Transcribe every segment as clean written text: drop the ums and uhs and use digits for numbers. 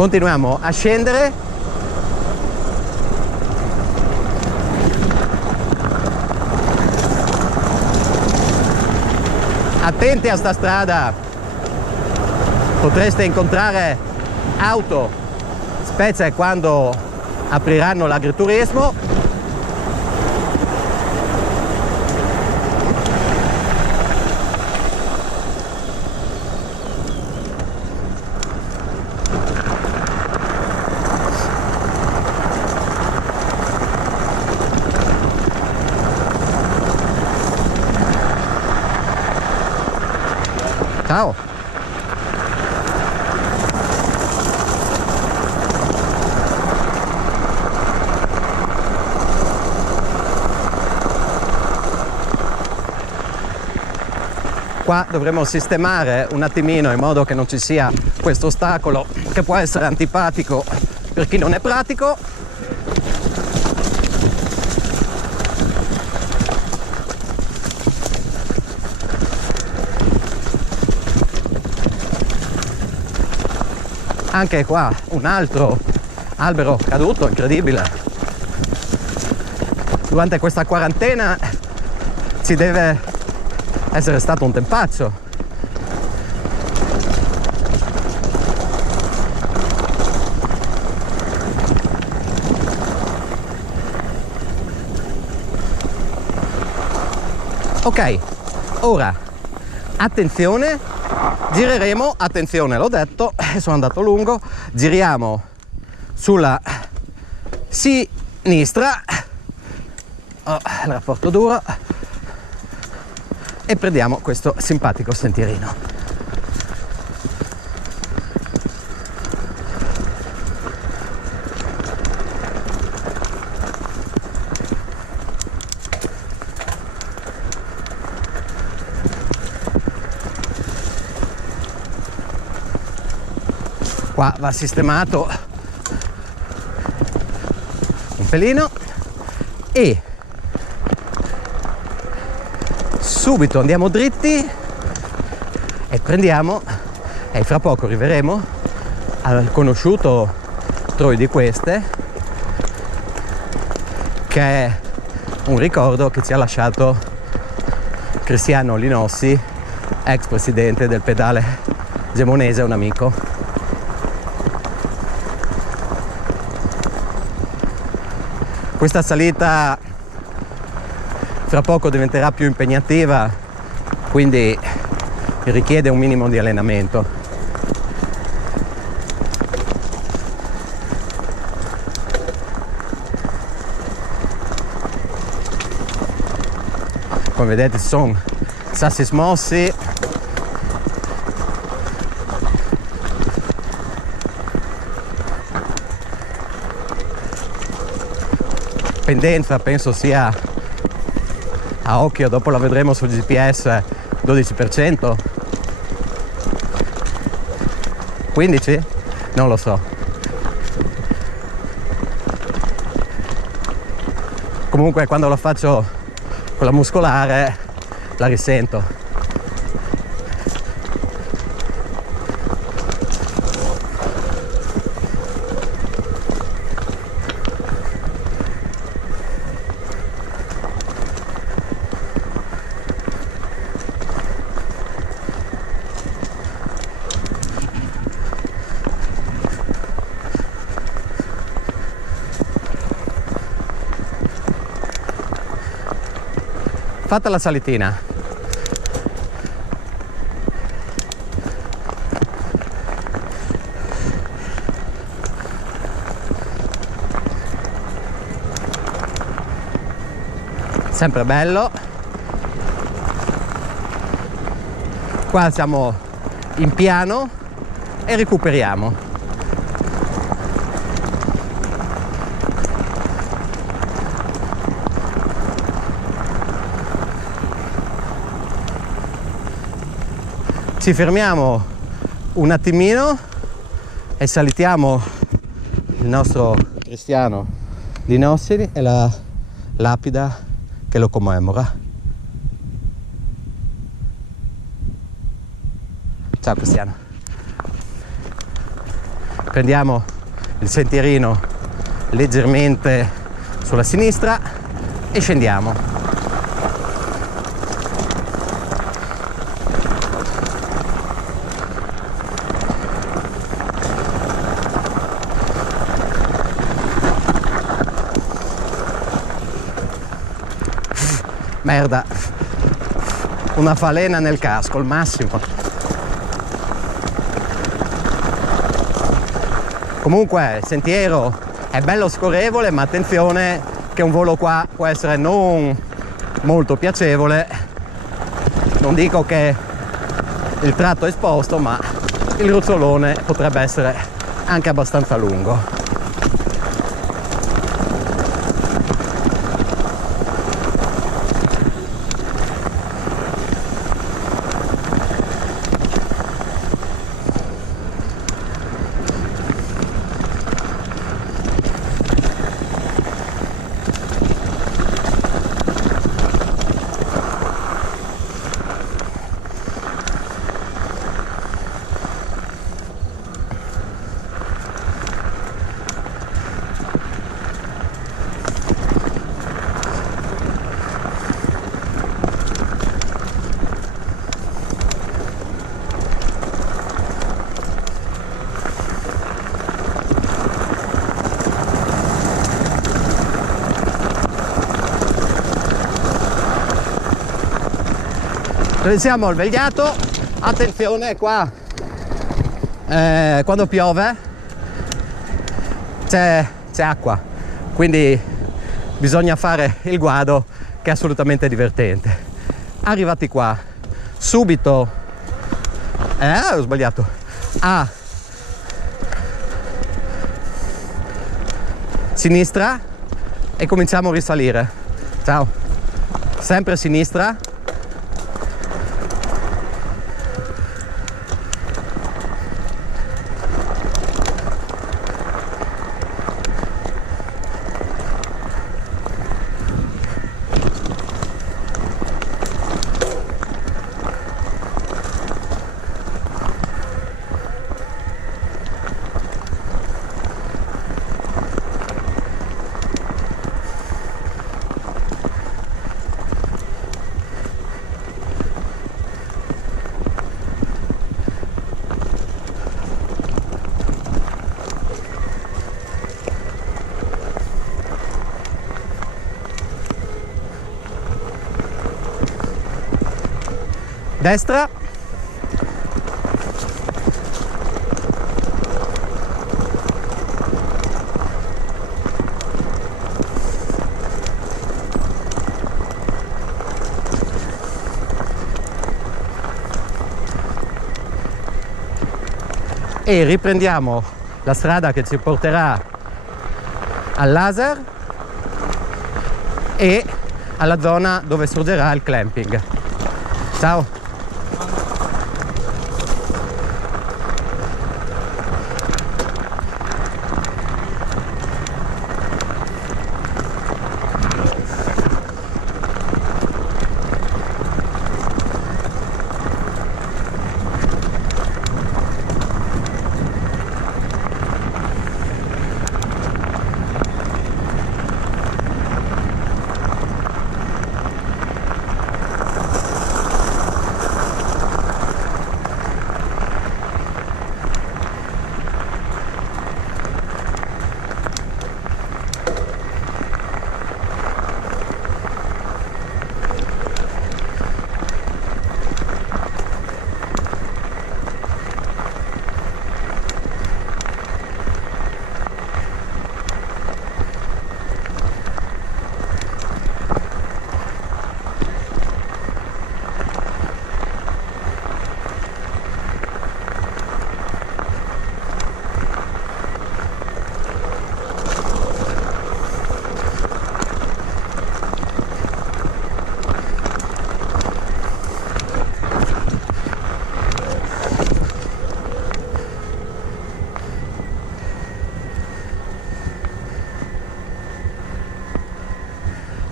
Continuiamo a scendere. Attenti a sta strada, potreste incontrare auto, specie quando apriranno l'agriturismo. Ciao! Qua dovremo sistemare un attimino in modo che non ci sia questo ostacolo che può essere antipatico per chi non è pratico. Anche qua un altro albero caduto, incredibile. Durante questa quarantena ci deve essere stato un tempaccio. Ok, ora attenzione, gireremo, attenzione l'ho detto, sono andato lungo, giriamo sulla sinistra, oh, il rapporto duro, e prendiamo questo simpatico sentierino. Qua va sistemato un pelino e subito andiamo dritti e prendiamo, e fra poco arriveremo al conosciuto Troy di Queste, che è un ricordo che ci ha lasciato Cristiano Linossi, ex presidente del pedale gemonese, un amico. Questa salita fra poco diventerà più impegnativa, quindi richiede un minimo di allenamento. Come vedete ci sono sassi smossi, pendenza penso sia a occhio, dopo la vedremo sul GPS, 12%, 15%, non lo so. Comunque quando lo faccio con la muscolare la risento. Fatta la salitina, sempre bello. Qua siamo in piano e recuperiamo. Ci fermiamo un attimino e salutiamo il nostro Cristiano Linossi e la lapide che lo commemora. Ciao Cristiano. prendiamo il sentierino leggermente sulla sinistra e scendiamo. Merda, una falena nel casco, al massimo. Comunque il sentiero è bello scorrevole, ma attenzione che un volo qua può essere non molto piacevole. Non dico che il tratto è esposto, ma il ruzzolone potrebbe essere anche abbastanza lungo. Dove siamo? Al Vegliato. Attenzione qua, quando piove c'è acqua, quindi bisogna fare il guado, che è assolutamente divertente. Arrivati qua, subito ho sbagliato, a sinistra e cominciamo a risalire. Ciao, sempre a sinistra. Destra. E riprendiamo la strada che ci porterà al laser e alla zona dove sorgerà il clamping. Ciao!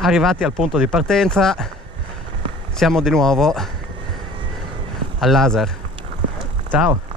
Arrivati al punto di partenza, siamo di nuovo al laser. Ciao!